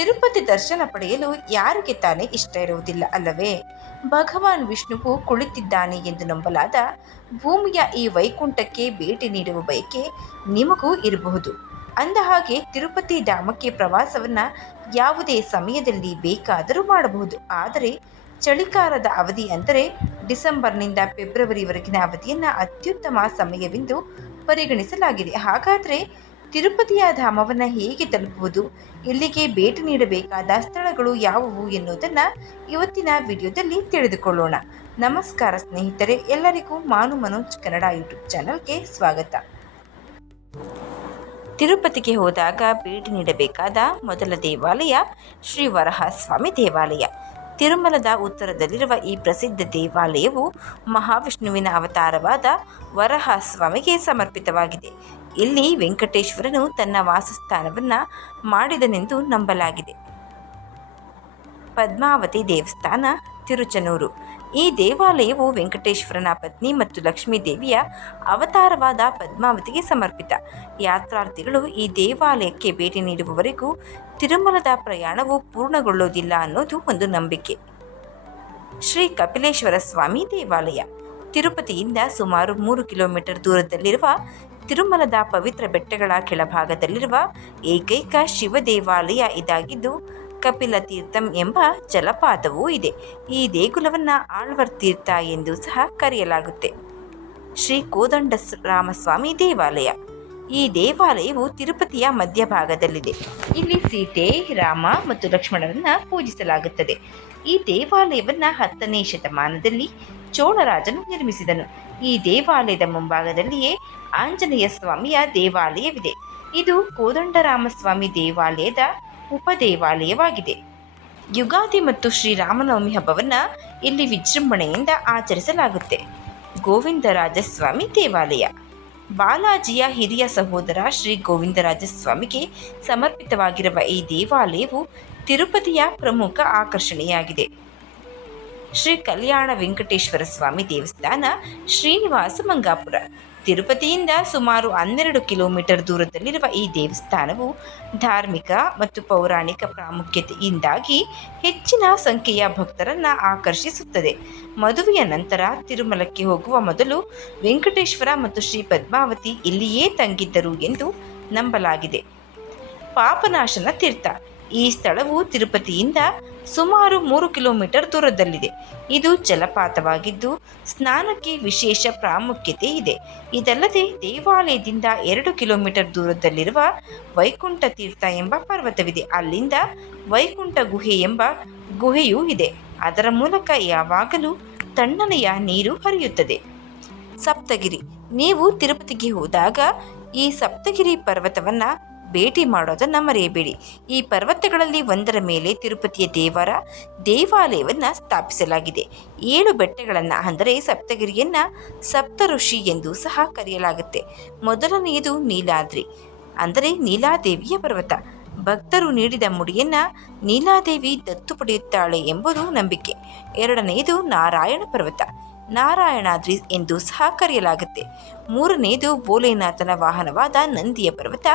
ತಿರುಪತಿ ದರ್ಶನ ಪಡೆಯಲು ಯಾರಿಗೆ ತಾನೇ ಇಷ್ಟ ಇರುವುದಿಲ್ಲ ಅಲ್ಲವೇ? ಭಗವಾನ್ ವಿಷ್ಣುವು ಕುಳಿತಿದ್ದಾನೆ ಎಂದು ನಂಬಲಾದ ಭೂಮಿಯ ಈ ವೈಕುಂಠಕ್ಕೆ ಭೇಟಿ ನೀಡುವ ಬಯಕೆ ನಿಮಗೂ ಇರಬಹುದು. ಅಂದ ಹಾಗೆ ತಿರುಪತಿ ಧಾಮಕ್ಕೆ ಪ್ರವಾಸವನ್ನು ಯಾವುದೇ ಸಮಯದಲ್ಲಿ ಬೇಕಾದರೂ ಮಾಡಬಹುದು. ಆದರೆ ಚಳಿಗಾಲದ ಅವಧಿ ಅಂದರೆ ಡಿಸೆಂಬರ್ನಿಂದ ಫೆಬ್ರವರಿವರೆಗಿನ ಅವಧಿಯನ್ನು ಅತ್ಯುತ್ತಮ ಸಮಯವೆಂದು ಪರಿಗಣಿಸಲಾಗಿದೆ. ಹಾಗಾದರೆ ತಿರುಪತಿಯ ಧಾಮವನ್ನು ಹೇಗೆ ತಲುಪುವುದು ಇಲ್ಲಿಗೆ ಭೇಟಿ ನೀಡಬೇಕಾದ ಸ್ಥಳಗಳು ಯಾವುವು ಎನ್ನುವುದನ್ನು ಇವತ್ತಿನ ವಿಡಿಯೋದಲ್ಲಿ ತಿಳಿದುಕೊಳ್ಳೋಣ. ನಮಸ್ಕಾರ ಸ್ನೇಹಿತರೆ, ಎಲ್ಲರಿಗೂ ಮಾನು ಮನೋಜ್ ಕನ್ನಡ ಯೂಟ್ಯೂಬ್ ಚಾನಲ್ಗೆ ಸ್ವಾಗತ. ತಿರುಪತಿಗೆ ಹೋದಾಗ ಭೇಟಿ ನೀಡಬೇಕಾದ ಮೊದಲ ದೇವಾಲಯ ಶ್ರೀ ವರಹಸ್ವಾಮಿ ದೇವಾಲಯ. ತಿರುಮಲದ ಉತ್ತರದಲ್ಲಿರುವ ಈ ಪ್ರಸಿದ್ಧ ದೇವಾಲಯವು ಮಹಾವಿಷ್ಣುವಿನ ಅವತಾರವಾದ ವರಹಸ್ವಾಮಿಗೆ ಸಮರ್ಪಿತವಾಗಿದೆ. ಇಲ್ಲಿ ವೆಂಕಟೇಶ್ವರನು ತನ್ನ ವಾಸಸ್ಥಾನವನ್ನು ಮಾಡಿದನೆಂದು ನಂಬಲಾಗಿದೆ. ಪದ್ಮಾವತಿ ದೇವಸ್ಥಾನ, ತಿರುಚನೂರು. ಈ ದೇವಾಲಯವು ವೆಂಕಟೇಶ್ವರನ ಪತ್ನಿ ಮತ್ತು ಲಕ್ಷ್ಮೀ ದೇವಿಯ ಅವತಾರವಾದ ಪದ್ಮಾವತಿಗೆ ಸಮರ್ಪಿತ. ಯಾತ್ರಾರ್ಥಿಗಳು ಈ ದೇವಾಲಯಕ್ಕೆ ಭೇಟಿ ನೀಡುವವರೆಗೂ ತಿರುಮಲದ ಪ್ರಯಾಣವು ಪೂರ್ಣಗೊಳ್ಳುವುದಿಲ್ಲ ಅನ್ನೋದು ಒಂದು ನಂಬಿಕೆ. ಶ್ರೀ ಕಪಿಲೇಶ್ವರ ಸ್ವಾಮಿ ದೇವಾಲಯ. ತಿರುಪತಿಯಿಂದ ಸುಮಾರು ಮೂರು ಕಿಲೋಮೀಟರ್ ದೂರದಲ್ಲಿರುವ ತಿರುಮಲದ ಪವಿತ್ರ ಬೆಟ್ಟಗಳ ಕೆಳಭಾಗದಲ್ಲಿರುವ ಏಕೈಕ ಶಿವ ದೇವಾಲಯ ಇದಾಗಿದ್ದು, ಕಪಿಲ ತೀರ್ಥಂ ಎಂಬ ಜಲಪಾತವೂ ಇದೆ. ಈ ದೇಗುಲವನ್ನು ಆಳ್ವರ್ ತೀರ್ಥ ಎಂದು ಸಹ ಕರೆಯಲಾಗುತ್ತೆ. ಶ್ರೀ ಕೋದಂಡ ರಾಮಸ್ವಾಮಿ ದೇವಾಲಯ. ಈ ದೇವಾಲಯವು ತಿರುಪತಿಯ ಮಧ್ಯಭಾಗದಲ್ಲಿದೆ. ಇಲ್ಲಿ ಸೀತೆ, ರಾಮ ಮತ್ತು ಲಕ್ಷ್ಮಣರನ್ನ ಪೂಜಿಸಲಾಗುತ್ತದೆ. ಈ ದೇವಾಲಯವನ್ನು ಹತ್ತನೇ ಶತಮಾನದಲ್ಲಿ ಚೋಳರಾಜನು ನಿರ್ಮಿಸಿದನು. ಈ ದೇವಾಲಯದ ಮುಂಭಾಗದಲ್ಲಿಯೇ ಆಂಜನೇಯ ಸ್ವಾಮಿಯ ದೇವಾಲಯವಿದೆ. ಇದು ಕೋದಂಡರಾಮಸ್ವಾಮಿ ದೇವಾಲಯದ ಉಪದೇವಾಲಯವಾಗಿದೆ. ಯುಗಾದಿ ಮತ್ತು ಶ್ರೀರಾಮನವಮಿ ಹಬ್ಬವನ್ನು ಇಲ್ಲಿ ವಿಜೃಂಭಣೆಯಿಂದ ಆಚರಿಸಲಾಗುತ್ತೆ. ಗೋವಿಂದರಾಜಸ್ವಾಮಿ ದೇವಾಲಯ. ಬಾಲಾಜಿಯ ಹಿರಿಯ ಸಹೋದರ ಶ್ರೀ ಗೋವಿಂದರಾಜಸ್ವಾಮಿಗೆ ಸಮರ್ಪಿತವಾಗಿರುವ ಈ ದೇವಾಲಯವು ತಿರುಪತಿಯ ಪ್ರಮುಖ ಆಕರ್ಷಣೆಯಾಗಿದೆ. ಶ್ರೀ ಕಲ್ಯಾಣ ವೆಂಕಟೇಶ್ವರ ಸ್ವಾಮಿ ದೇವಸ್ಥಾನ ಶ್ರೀನಿವಾಸ ಮಂಗಾಪುರ. ತಿರುಪತಿಯಿಂದ ಸುಮಾರು ಹನ್ನೆರಡು ಕಿಲೋಮೀಟರ್ ದೂರದಲ್ಲಿರುವ ಈ ದೇವಸ್ಥಾನವು ಧಾರ್ಮಿಕ ಮತ್ತು ಪೌರಾಣಿಕ ಪ್ರಾಮುಖ್ಯತೆಯಿಂದಾಗಿ ಹೆಚ್ಚಿನ ಸಂಖ್ಯೆಯ ಭಕ್ತರನ್ನು ಆಕರ್ಷಿಸುತ್ತದೆ. ಮದುವೆಯ ನಂತರ ತಿರುಮಲಕ್ಕೆ ಹೋಗುವ ಮೊದಲು ವೆಂಕಟೇಶ್ವರ ಮತ್ತು ಶ್ರೀ ಪದ್ಮಾವತಿ ಇಲ್ಲಿಯೇ ತಂಗಿದ್ದರು ಎಂದು ನಂಬಲಾಗಿದೆ. ಪಾಪನಾಶನ ತೀರ್ಥ. ಈ ಸ್ಥಳವು ತಿರುಪತಿಯಿಂದ ಸುಮಾರು ಮೂರು ಕಿಲೋಮೀಟರ್ ದೂರದಲ್ಲಿದೆ. ಇದು ಜಲಪಾತವಾಗಿದ್ದು ಸ್ನಾನಕ್ಕೆ ವಿಶೇಷ ಪ್ರಾಮುಖ್ಯತೆ ಇದೆ. ಇದಲ್ಲದೆ ದೇವಾಲಯದಿಂದ ಎರಡು ಕಿಲೋಮೀಟರ್ ದೂರದಲ್ಲಿರುವ ವೈಕುಂಠ ತೀರ್ಥ ಎಂಬ ಪರ್ವತವಿದೆ. ಅಲ್ಲಿಂದ ವೈಕುಂಠ ಗುಹೆ ಎಂಬ ಗುಹೆಯೂ ಇದೆ. ಅದರ ಮೂಲಕ ಯಾವಾಗಲೂ ತಣ್ಣನೆಯ ನೀರು ಹರಿಯುತ್ತದೆ. ಸಪ್ತಗಿರಿ. ನೀವು ತಿರುಪತಿಗೆ ಹೋದಾಗ ಈ ಸಪ್ತಗಿರಿ ಪರ್ವತವನ್ನು ಭೇಟಿ ಮಾಡೋದನ್ನು ಮರೆಯಬೇಡಿ ಈ ಪರ್ವತಗಳಲ್ಲಿ ಒಂದರ ಮೇಲೆ ತಿರುಪತಿಯ ದೇವರ, ದೇವಾಲಯವನ್ನು ಸ್ಥಾಪಿಸಲಾಗಿದೆ. ಏಳು ಬೆಟ್ಟಗಳನ್ನು ಅಂದರೆ ಸಪ್ತಗಿರಿಯನ್ನು ಸಪ್ತಋಷಿ ಎಂದು ಸಹ ಕರೆಯಲಾಗುತ್ತೆ. ಮೊದಲನೆಯದು ನೀಲಾದ್ರಿ, ಅಂದರೆ ನೀಲಾದೇವಿಯ ಪರ್ವತ. ಭಕ್ತರು ನೀಡಿದ ಮುಡಿಯನ್ನು ನೀಲಾದೇವಿ ದತ್ತು ಪಡೆಯುತ್ತಾಳೆ ಎಂಬುದು ನಂಬಿಕೆ. ಎರಡನೆಯದು ನಾರಾಯಣ ಪರ್ವತ. ನಾರಾಯಣಾದ್ರಿ ಎಂದು ಸಹ ಕರೆಯಲಾಗುತ್ತೆ. ಮೂರನೆಯದು ಭೋಲೆನಾಥನ ವಾಹನವಾದ ನಂದಿಯ ಪರ್ವತ,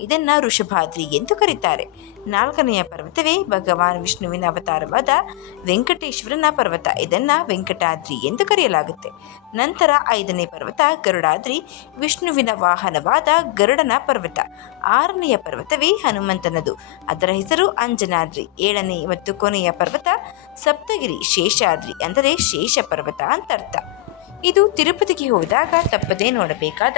ಇದನ್ನು ಋಷಭಾದ್ರಿ ಎಂದು ಕರೀತಾರೆ. ನಾಲ್ಕನೆಯ ಪರ್ವತವೇ ಭಗವಾನ್ ವಿಷ್ಣುವಿನ ಅವತಾರವಾದ ವೆಂಕಟೇಶ್ವರನ ಪರ್ವತ. ಇದನ್ನು ವೆಂಕಟಾದ್ರಿ ಎಂದು ಕರೆಯಲಾಗುತ್ತೆ. ನಂತರ ಐದನೇ ಪರ್ವತ ಗರುಡಾದ್ರಿ, ವಿಷ್ಣುವಿನ ವಾಹನವಾದ ಗರುಡನ ಪರ್ವತ. ಆರನೆಯ ಪರ್ವತವೇ ಹನುಮಂತನದು. ಅದರ ಹೆಸರು ಅಂಜನಾದ್ರಿ. ಏಳನೇ ಮತ್ತು ಕೊನೆಯ ಪರ್ವತ ಸಪ್ತಗಿರಿ ಶೇಷಾದ್ರಿ ಅಂದರೆ ಶೇಷ ಪರ್ವತ ಅಂತ ಅರ್ಥ ಇದು ತಿರುಪತಿಗೆ ಹೋದಾಗ ತಪ್ಪದೇ ನೋಡಬೇಕಾದ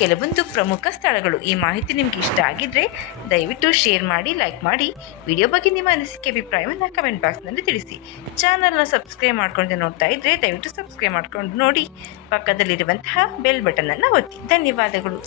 ಕೆಲವೊಂದು ಪ್ರಮುಖ ಸ್ಥಳಗಳು. ಈ ಮಾಹಿತಿ ನಿಮ್ಗೆ ಇಷ್ಟ ಆಗಿದ್ದರೆ ದಯವಿಟ್ಟು ಶೇರ್ ಮಾಡಿ, ಲೈಕ್ ಮಾಡಿ. ವಿಡಿಯೋ ಬಗ್ಗೆ ನಿಮ್ಮ ಅನಿಸಿಕೆ, ಅಭಿಪ್ರಾಯವನ್ನು ಕಮೆಂಟ್ ಬಾಕ್ಸ್ನಲ್ಲಿ ತಿಳಿಸಿ. ಚಾನಲ್ನ ಸಬ್ಸ್ಕ್ರೈಬ್ ಮಾಡ್ಕೊಂಡು ನೋಡ್ತಾ ಇದ್ದರೆ ದಯವಿಟ್ಟು ಸಬ್ಸ್ಕ್ರೈಬ್ ಮಾಡ್ಕೊಂಡು ನೋಡಿ. ಪಕ್ಕದಲ್ಲಿರುವಂತಹ ಬೆಲ್ ಬಟನನ್ನು ಒತ್ತಿ. ಧನ್ಯವಾದಗಳು.